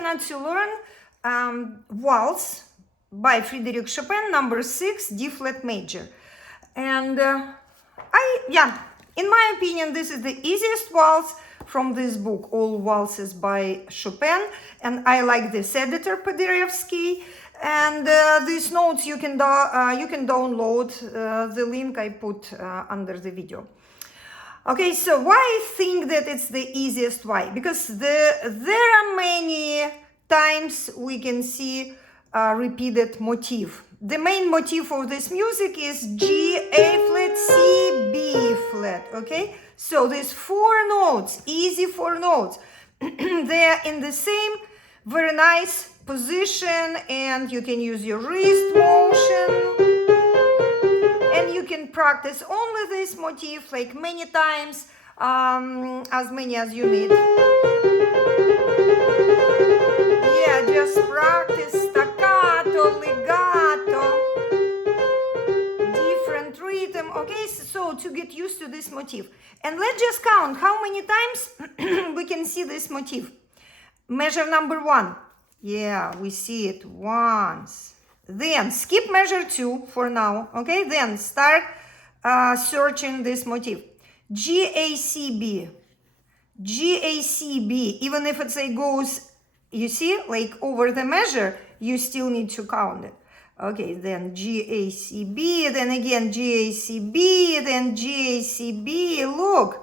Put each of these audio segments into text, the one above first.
gonna to learn Waltz by Frédéric Chopin, number 6, D-flat major. And in my opinion, this is the easiest waltz from this book, All Waltzes by Chopin. And I like this editor, Paderewski. And these notes you can download. The link I put under the video. Okay, so why I think that it's the easiest? Why? Because there are many times we can see repeated motif. The main motif of this music is G, A flat, C, B flat, okay? So these 4 notes, easy 4 notes, they're in the same very nice position, and you can use your wrist motion. And you can practice only this motif like many times, as many as you need. Yeah, just practice staccato, legato, different rhythm. Okay, so to get used to this motif. And let's just count how many times we can see this motif. Measure number 1. Yeah, we see it once. Then skip measure 2 for now, okay? Then start searching this motif. G, A, C, B. G, A, C, B. Even if it's a goes, you see, like over the measure, you still need to count it. Okay, then G, A, C, B. Then again G, A, C, B. Then G, A, C, B. Look,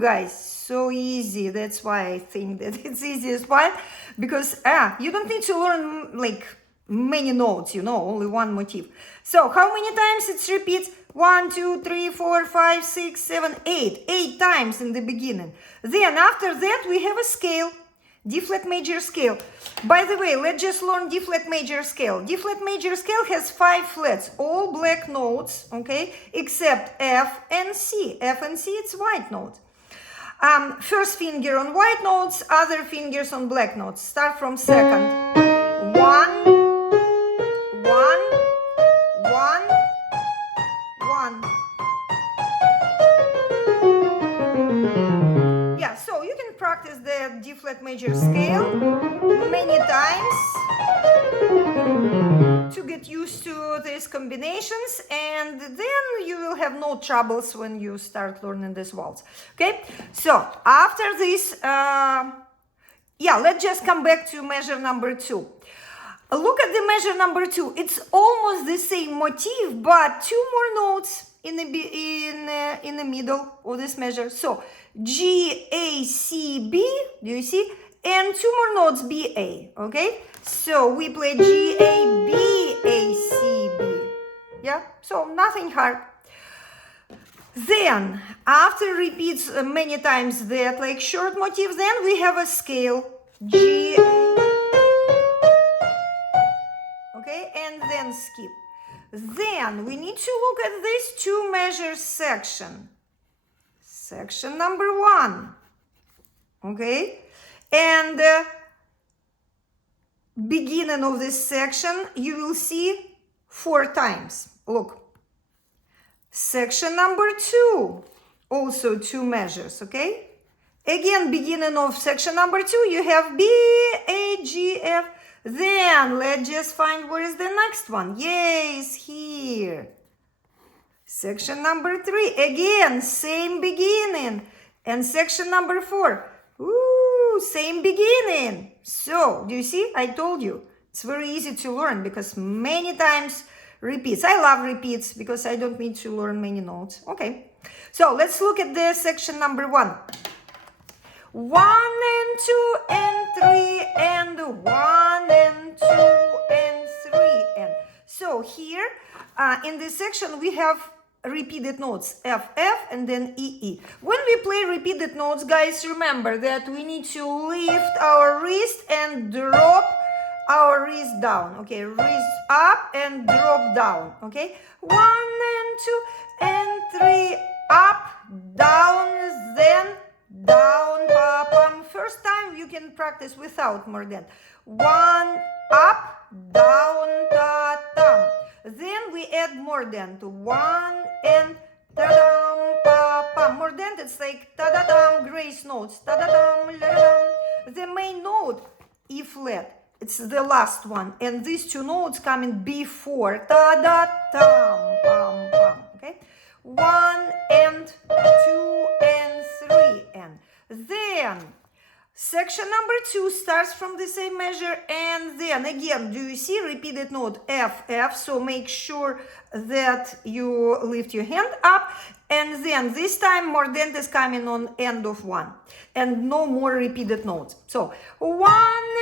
guys, so easy. That's why I think that it's easiest one. Because you don't need to learn like many notes, you know, only one motif. So how many times it repeats? 1, 2, 3, 4, 5, 6, 7, 8. 8 times in the beginning. Then after that we have a scale, D-flat major scale. By the way, let's just learn D-flat major scale. D-flat major scale has 5 flats, all black notes, okay, except F and C. F and C, it's white notes. First finger on white notes, other fingers on black notes. Start from second. 1, 1, 1, 1. Yeah, so you can practice the D-flat major scale many times to get used to these combinations, and then you will have no troubles when you start learning this waltz. Okay, so after this, let's just come back to measure number 2. Look at the measure number 2. It's almost the same motif, but 2 more notes in the middle of this measure. So G, A, C, B, do you see? And 2 more notes, B, A, okay? So we play G, A, B, A, C, B. Yeah, so nothing hard. Then, after repeats many times that like short motif, then we have a scale, G, A, okay, and then skip. Then we need to look at this 2 measures section. Section number 1, okay? And beginning of this section, you will see 4 times. Look. Section number 2, also 2 measures, okay? Again, beginning of section number 2, you have B, A, G, F. Then let's just find where is the next one. Yes, here. Section number 3, again, same beginning. And section number 4, same beginning. So, do you see? I told you. It's very easy to learn because many times repeats. I love repeats because I don't need to learn many notes. Okay. So, let's look at the section number 1. 1 and 2 and 3 and 1 and 2 and 3 and. So, here in this section we have repeated notes F, F, and then E, E. When we play repeated notes, guys, remember that we need to lift our wrist and drop our wrist down. Okay, wrist up and drop down. Okay, 1 and 2 and 3, up, down, then down, pa, pam. First time you can practice without more than 1, up, down, ta, tam. Then we add more than to 1 and ta-dam, pa, pam. More than, it's like ta-da-dam, grace notes. Ta-da-dam, la-da-dam. The main note E flat. It's the last one. And these two notes coming before. Ta da tam pam pam. Okay? 1 and 2 and 3 and. Then section number 2 starts from the same measure, and then again, do you see repeated note F, F? So make sure that you lift your hand up, and then this time mordent is coming on end of 1, and no more repeated notes. So 1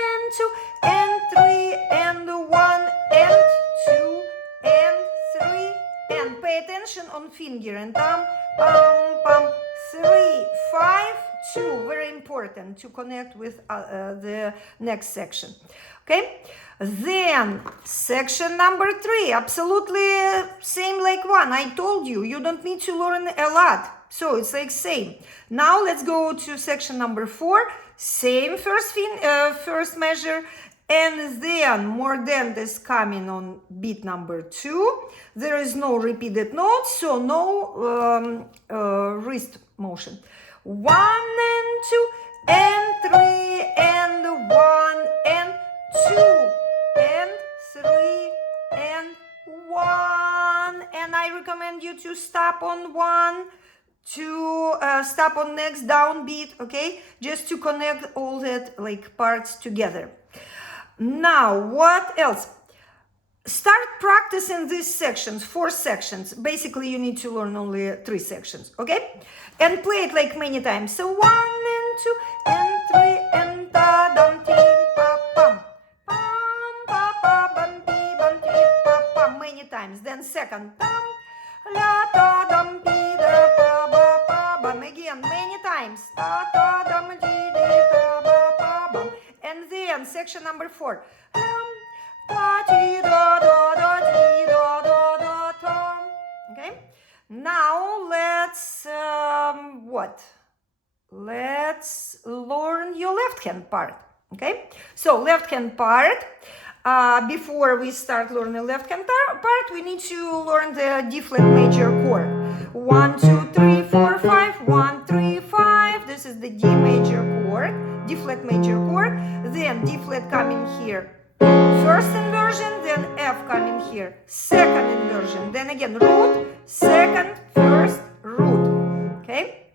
and 2 and 3 and 1 and 2 and 3 and pay attention on finger and thumb, pam pam, 3 5 2, very important to connect with the next section. Okay, then section number 3, absolutely same like 1. I told you, you don't need to learn a lot, so it's like same. Now let's go to section number 4, same first measure, and then mordent is coming on beat number 2. There is no repeated notes, so no wrist motion. 1 and 2 and 3 and 1 and 2 and 3 and 1, and I recommend you to stop on 1, to stop on next downbeat, okay, just to connect all that like parts together. Now what else? Start practicing these sections, 4 sections. Basically, you need to learn only 3 sections, okay? And play it like many times. So 1 and 2 and 3 and da dum ti pa pam pam pa pa bum ti pa pam, many times. Then second tam la ta dum ti da pa ba pa bum, again many times. Ta ta dum ti di ta ba pa bum. And then section number 4. Okay, now let's let's learn your left hand part. Okay, so left hand part, before we start learning left hand part, we need to learn the D flat major chord. 1 2 3 4 5, 1 3 5. This is the D major chord, D flat major chord. Then D flat coming here, first inversion, then F coming here, second inversion, then again root, second, first, root. Okay,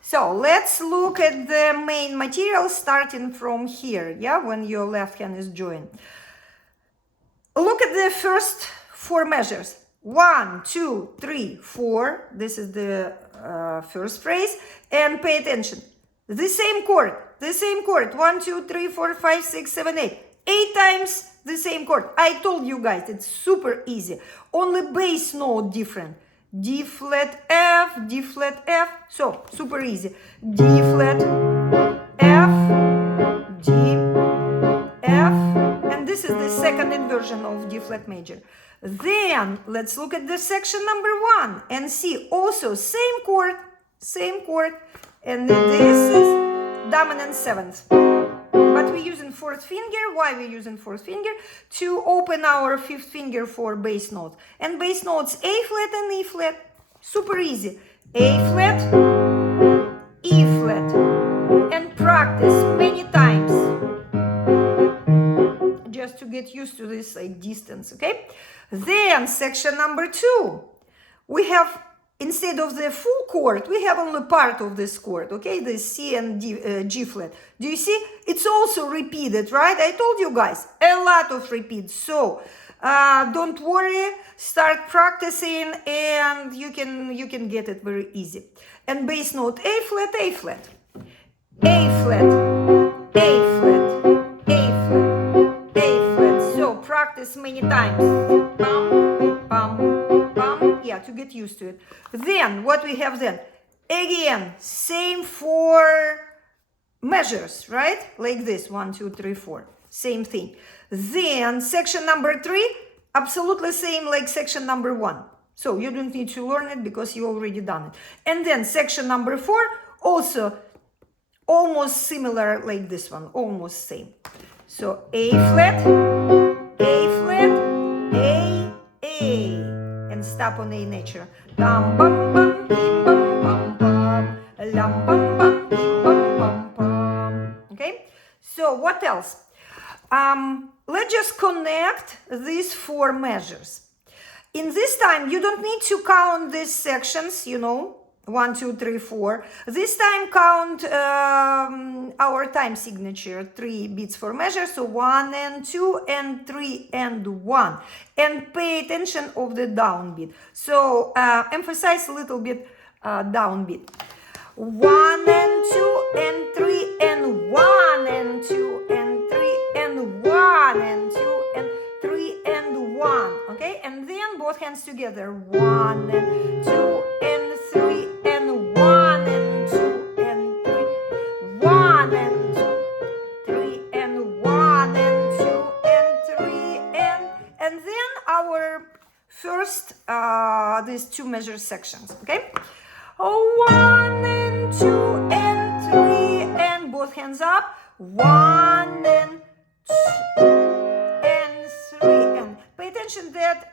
so let's look at the main material starting from here, yeah, when your left hand is joined. Look at the first 4 measures. 1 2 3 4, this is the first phrase, and pay attention, the same chord, 1 2 3 4 5 6 7 8, 8 times the same chord. I told you guys, it's super easy. Only bass note different. D flat F, D flat F. So super easy. D flat F, D F, and this is the second inversion of D flat major. Then let's look at the section number 1 and see also same chord, and this is dominant 7th. But we're using 4th finger. Why we're using 4th finger? To open our 5th finger for bass notes. And bass notes A flat and E flat. Super easy. A flat, E flat. And practice many times. Just to get used to this like distance, okay? Then section number 2. We have, instead of the full chord, we have only part of this chord, okay? The C and D, G flat. Do you see? It's also repeated, right? I told you guys, a lot of repeats. So don't worry, start practicing, and you can get it very easy. And bass note A flat, A flat, A flat, A flat, A flat, A flat. So practice many times. Pam, pam, pam. Yeah, to get used to it. Then what we have then? Again, same 4 measures, right? Like this, 1 2 3 4. Same thing. Then section number 3, absolutely same like section number 1. So you don't need to learn it because you already done it. And then section number 4, also almost similar like this one, almost same. So A flat, A flat, A, and stop on A natural. Dum bum bum bim bum bum bum, lam bum bum bim bum bum bum. Okay. So what else? let's just connect these 4 measures. In this time, you don't need to count these sections, 1, 2, 3, 4. This time count our time signature, 3 beats for measure, so 1 and 2 and 3 and 1. And pay attention of the downbeat. So emphasize a little bit downbeat. 1 and 2 and 3 and 1 and 2 and 3 and 1 and 2 and 3 and 1. Okay, and then both hands together. 1 and 2 and 3 and 1 and 2 and 3. 1 and 2, 3 and 1 and 2 and 3 and then our first these 2 measure sections. Okay. 1 and 2 and 3 and both hands up. 1 and 2 and 3 and pay attention that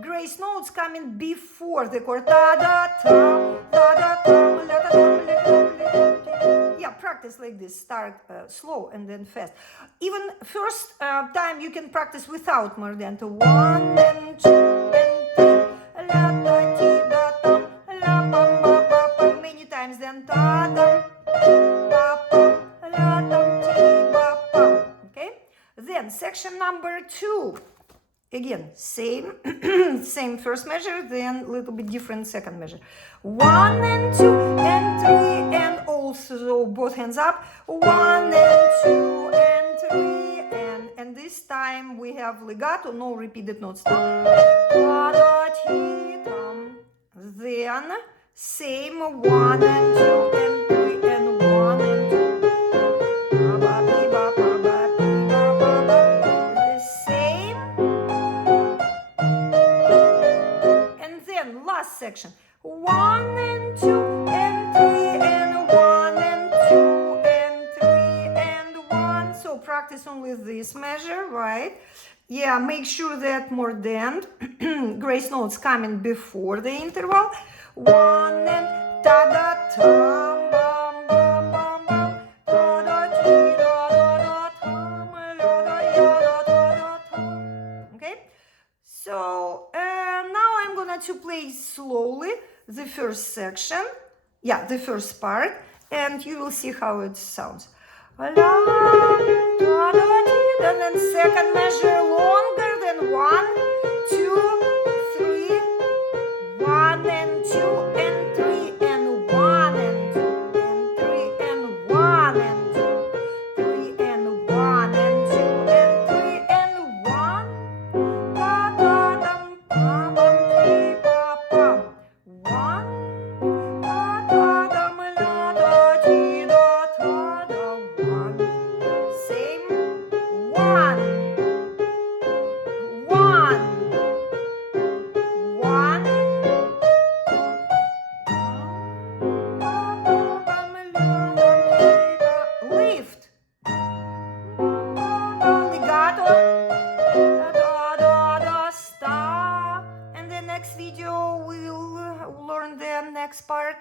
grace notes coming before the chord. Da da tam, da da tam, la da tam, la tam. Yeah, practice like this. Start slow and then fast. Even first time you can practice without more than 1 and 2 and 3. La da ti da tam. Many times then ta dam pa pam la dam ti ba pam. Okay, then section number 2, again same same first measure, then a little bit different second measure. 1 and 2 and 3 and also both hands up. 1 and 2 and 3 and this time we have legato, no repeated notes. Then same 1 and 2 and 3 and 1 and 2. The same. And then last section. 1 and 2 and 3 and 1 and 2 and 3 and 1. So practice only this measure, right? Yeah, make sure that more than grace notes coming before the interval. 1 and da da tam bam bam bam bam da da ti da da tam la da ya da da tam. Okay, so now I'm gonna to play slowly the first section, the first part, and you will see how it sounds. And then second measure longer than 1, 2, 3, 1 and 2 and 3 and 1 and 2 and 3 and 1 and 2, 3 and 1 and 2 and 3 and 1. Da da dum pa bum ti pa pam. 1 da da dum la da ti da ta da 1. Same 1 1 1. Lift. Legato. Da da da stop. And the next video we'll learn the next part.